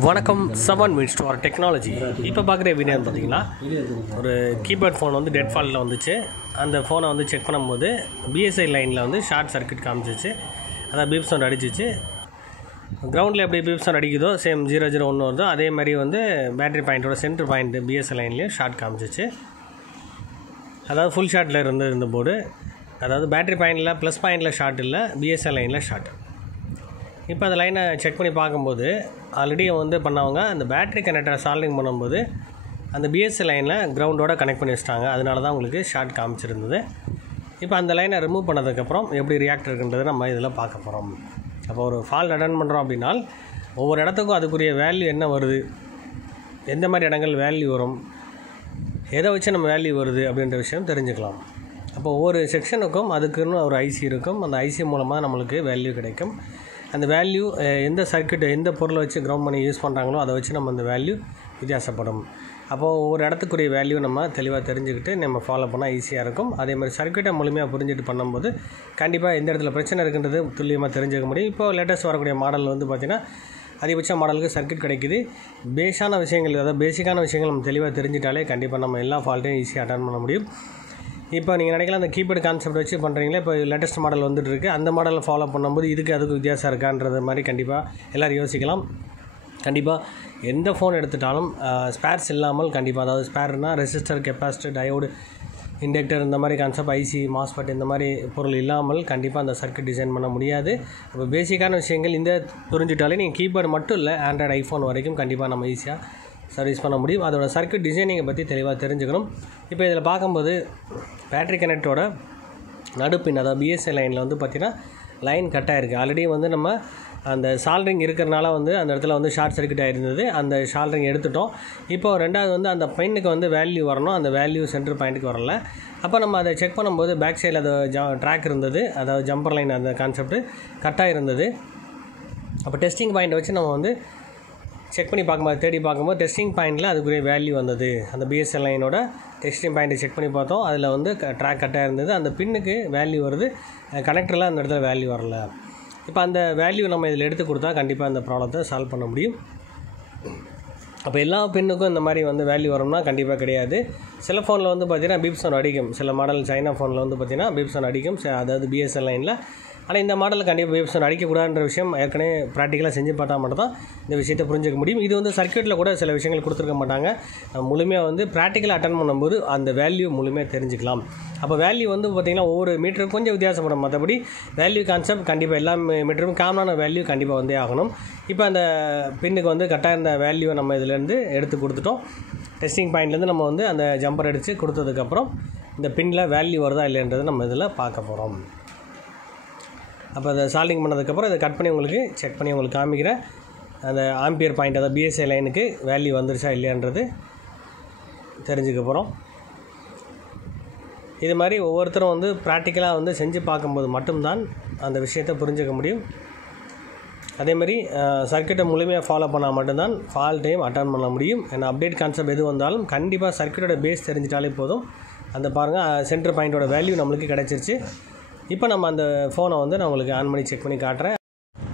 வணக்கம் சவன் meets to our technology. இப்போ பார்க்குற வீடியோன்னு பார்த்தீங்கன்னா ஒரு கீபேட் ஃபோன் வந்து டெட் ஃபால்ட்டில் வந்துச்சு. அந்த ஃபோனை வந்து செக் பண்ணும்போது பிஎஸ்ஐ லைனில் வந்து ஷார்ட் சர்க்யூட் காமிச்சிச்சு. அதான் பீப் சவுண்ட் அடிச்சிச்சு. கிரவுண்டில் எப்படி பீப் சவுண்ட் அடிக்குதோ சேம் 001 வருதோ அதே மாதிரி வந்து பேட்டரி பாயிண்ட்டோட சென்டர் பாயிண்ட் பிஎஸ்ஐ லைன்லேயும் ஷார்ட் காமிச்சிச்சு. அதாவது ஃபுல் ஷார்ட்டில் இருந்த போர்டு, அதாவது பேட்டரி பாயிண்டில் ப்ளஸ் பாயிண்டில் ஷார்ட் இல்லை, பிஎஸ்ஐ லைனில் ஷார்ட். இப்போ அந்த லைனை செக் பண்ணி பார்க்கும்போது ஆல்ரெடி வந்து பண்ணவங்க அந்த பேட்டரி கனெக்டரை சால்விங் பண்ணும்போது அந்த பிஎஸ்சி லைனில் கிரவுண்டோட கனெக்ட் பண்ணி வச்சிட்டாங்க. அதனால தான் உங்களுக்கு ஷார்ட் காமிச்சிருந்தது. இப்போ அந்த லைனை ரிமூவ் பண்ணதுக்கப்புறம் எப்படி ரியாக்ட் இருக்குன்றது நம்ம இதில் பார்க்க போகிறோம். அப்போ ஒரு ஃபால்ட் அட்டன் பண்ணுறோம் அப்படின்னா ஒவ்வொரு இடத்துக்கும் அதுக்குரிய வேல்யூ என்ன வருது, எந்த மாதிரி இடங்கள் வேல்யூ வரும், எதை வச்சு நம்ம வேல்யூ வருது அப்படின்ற விஷயம் தெரிஞ்சுக்கலாம். அப்போ ஒவ்வொரு செக்ஷனுக்கும் அதுக்குன்னு ஒரு ஐசி இருக்கும். அந்த ஐசி மூலமாக நம்மளுக்கு வேல்யூ கிடைக்கும். அந்த வேல்யூ எந்த சர்க்யூட் எந்த பொருளை வச்சு கிரவுண்ட் பண்ணி யூஸ் பண்ணுறாங்களோ அதை வச்சு நம்ம அந்த வேல்யூ வித்தியாசப்படும். அப்போது ஒவ்வொரு இடத்துக்குரிய வேல்யூ நம்ம தெளிவாக தெரிஞ்சுக்கிட்டு நம்ம ஃபாலோ பண்ணால் ஈஸியாக இருக்கும். அதே மாதிரி சர்க்யூட்டை முழுமையாக புரிஞ்சுட்டு பண்ணும்போது கண்டிப்பாக எந்த இடத்துல பிரச்சனை இருக்குன்றது துல்லியமாக தெரிஞ்சுக்க முடியும். இப்போது லேட்டஸ்ட் வரக்கூடிய மாடல் வந்து பார்த்திங்கன்னா அதிகபட்ச மாடலுக்கு சர்க்யூட் கிடைக்குது. பேஸான விஷயங்கள், அதாவது பேசிக்கான விஷயங்கள் நம்ம தெளிவாக தெரிஞ்சிட்டாலே கண்டிப்பாக நம்ம எல்லா ஃபால்ட்டையும் ஈஸியாக அட்டன் பண்ண முடியும். இப்போ நீங்கள் நினைக்கலாம் அந்த கீபேட் கான்செப்ட் வச்சு பண்ணுறீங்களே, இப்போ லேட்டஸ்ட் மாடல் வந்துட்டு இருக்குது, அந்த மாடலை ஃபாலோ பண்ணும்போது இதுக்கு அதுக்கு வித்தியாசம் இருக்கான்றது மாதிரி கண்டிப்பாக எல்லோரும் யோசிக்கலாம். கண்டிப்பாக எந்த ஃபோன் எடுத்துட்டாலும் ஸ்பேர்ஸ் இல்லாமல் கண்டிப்பாக, அதாவது ஸ்பேர்னால் ரெசிஸ்டர், கெப்பாசிட்டர், டயோடு, இண்டக்டர் இந்த மாதிரி கான்செப்ட், ஐசி, மாஸ்பெட் இந்த மாதிரி பொருள் இல்லாமல் கண்டிப்பாக அந்த சர்க்யூட் டிசைன் பண்ண முடியாது. இப்போ பேசிக்கான விஷயங்கள் இந்த புரிஞ்சுட்டாலே நீங்கள் கீபேட் மட்டும் இல்லை, ஆண்ட்ராய்டு, ஐஃபோன் வரைக்கும் கண்டிப்பாக நம்ம ஈஸியாக சர்வீஸ் பண்ண முடியும். அதோட சர்க்யூட் டிசைனிங்கை பற்றி தெளிவாக தெரிஞ்சுக்கணும். இப்போ இதில் பார்க்கும்போது பேட்டரி கனெக்டோட நடுப்பின், அதாவது பிஎஸ்ஐ லைனில் வந்து பார்த்திங்கன்னா லைன் கட் ஆகிருக்கு. ஆல்ரெடி வந்து நம்ம அந்த சால்ட்ரிங் இருக்கிறனால வந்து அந்த இடத்துல வந்து ஷார்ட் சர்க்யூட் ஆகிருந்தது. அந்த சால்ட்ரிங் எடுத்துட்டோம். இப்போது ரெண்டாவது வந்து அந்த பாயிண்ட்டுக்கு வந்து வேல்யூ வரணும், அந்த வேல்யூ சென்டர் பாயிண்ட்டுக்கு வரல. அப்போ நம்ம அதை செக் பண்ணும்போது பேக் சைடில் அது ட்ராக் இருந்தது, அதாவது ஜம்பர் லைன் அந்த கான்செப்ட் கட்டாக இருந்தது. அப்போ டெஸ்டிங் பாயிண்ட்டை வச்சு நம்ம வந்து செக் பண்ணி பார்க்கும்போது, தேடி பார்க்கும்போது டெஸ்டிங் பாயிண்டில் அதுக்குரிய வேல்யூ வந்தது. அந்த பிஎஸ்எல் லைனோட டெஸ்டிங் பாயிண்ட்டை செக் பண்ணி பார்த்தோம். அதில் வந்து ட்ராக் கட்டாக இருந்தது. அந்த பின்னுக்கு வேல்யூ வருது, கனெக்டரில் அந்த இடத்துல வேல்யூ வரல. இப்போ அந்த வேல்யூ நம்ம இதில் எடுத்து கொடுத்தா கண்டிப்பாக அந்த ப்ராப்ளத்தை சால்வ் பண்ண முடியும். அப்போ எல்லா பின்னுக்கும் இந்த மாதிரி வந்து வேல்யூ வரும்னா கண்டிப்பாக கிடையாது. சில ஃபோனில் வந்து பார்த்திங்கன்னா பீப் சவுண்ட் அடிக்கும். சில மாடல் சைனா ஃபோனில் வந்து பார்த்திங்கன்னா பீப் சவுண்ட் அடிக்கும், அதாவது பிஎஸ்எல் லைனில். ஆனால் இந்த மாடலில் கண்டிப்பாக பீப் சவுண்ட் அடிக்கக்கூடாதுன்ற விஷயம் ஏற்கனவே ப்ராக்டிக்கலாக செஞ்சு பார்த்தா மட்டும் தான் இந்த விஷயத்தை புரிஞ்சிக்க முடியும். இது வந்து சர்க்யூட்டில் கூட சில விஷயங்கள் கொடுத்துருக்க மாட்டாங்க. முழுமையாக வந்து ப்ராக்டிக்கலாக அட்டன் பண்ணும்போது அந்த வேல்யூ முழுமையாக தெரிஞ்சுக்கலாம். அப்போ வேல்யூ வந்து பார்த்திங்கன்னா ஒவ்வொரு மீட்டருக்கும் கொஞ்சம் வித்தியாசப்படும். மற்றபடி வேல்யூ கான்செப்ட் கண்டிப்பாக எல்லா மீட்டருக்கும் காமனான வேல்யூ கண்டிப்பாக வந்தே ஆகணும். இப்போ அந்த பின்னுக்கு வந்து கட்டாக இருந்த வேல்யூவை நம்ம இதிலேருந்து எடுத்து கொடுத்துட்டோம். டெஸ்டிங் பாயிண்ட்லேருந்து நம்ம வந்து அந்த ஜம்பர் அடித்து கொடுத்ததுக்கப்புறம் இந்த பின்னில் வேல்யூ வருதா இல்லைன்றது நம்ம இதில் பார்க்க போகிறோம். அப்போ அதை சால்விங் பண்ணதுக்கப்புறம் இதை கட் பண்ணி உங்களுக்கு செக் பண்ணி உங்களுக்கு காமிக்கிறேன். அந்த ஆம்பியர் பாயிண்ட், அதாவது பிஎஸ்ஐ லைனுக்கு வேல்யூ வந்துருச்சா இல்லையான்றது தெரிஞ்சுக்க போகிறோம். இது மாதிரி ஒவ்வொருத்தரும் வந்து ப்ராக்டிக்கலாக வந்து செஞ்சு பார்க்கும்போது மட்டும்தான் அந்த விஷயத்தை புரிஞ்சுக்க முடியும். அதேமாதிரி சர்க்யூட்டை முழுமையாக ஃபாலோ பண்ணால் மட்டும்தான் ஃபால்ட்டையும் அட்டன் பண்ண முடியும். ஏன்னா அப்டேட் கான்செப்ட் எது வந்தாலும் கண்டிப்பாக சர்க்யூட்டோட பேஸ் தெரிஞ்சிட்டாலே போதும். அந்த பாருங்கள் சென்டர் பாயிண்ட்டோட வேல்யூ நம்மளுக்கு கிடச்சிருச்சு. இப்போ நம்ம அந்த ஃபோனை வந்து நான் உங்களுக்கு ஆன் பண்ணி செக் பண்ணி காட்டுறேன்.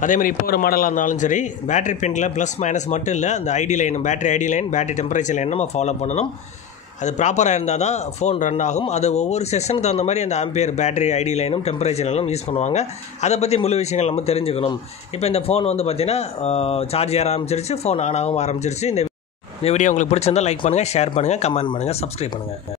அதேமாதிரி இப்போ ஒரு மாடலாக இருந்தாலும் சரி, பேட்டரி பின்னில் ப்ளஸ் மைனஸ் மட்டும் இல்லை, அந்த ID line, battery ID line, battery temperature line நம்ம ஃபாலோ பண்ணணும். அது ப்ராப்பராக இருந்தால் தான் ஃபோன் ரன் ஆகும். அது ஒவ்வொரு செஷனுக்கு தகுந்த மாதிரி அந்த ஆம்பியர் பேட்டரி ஐடி லைனும் டெம்பரேச்சர் லைனும் யூஸ் பண்ணுவாங்க. அதை பற்றி முழு விஷயங்கள் நம்ம தெரிஞ்சுக்கணும். இப்போ இந்த ஃபோன் வந்து பார்த்திங்கன்னா சார்ஜ் ஏற ஆரம்பிச்சிருச்சு, ஃபோன் ஆன் ஆகவும் ஆரம்பிச்சிருச்சு. இந்த வீடியோ உங்களுக்கு பிடிச்சிருந்தால் லைக் பண்ணுங்கள், ஷேர் பண்ணுங்கள், கமெண்ட் பண்ணுங்கள், சப்ஸ்கிரைப் பண்ணுங்கள்.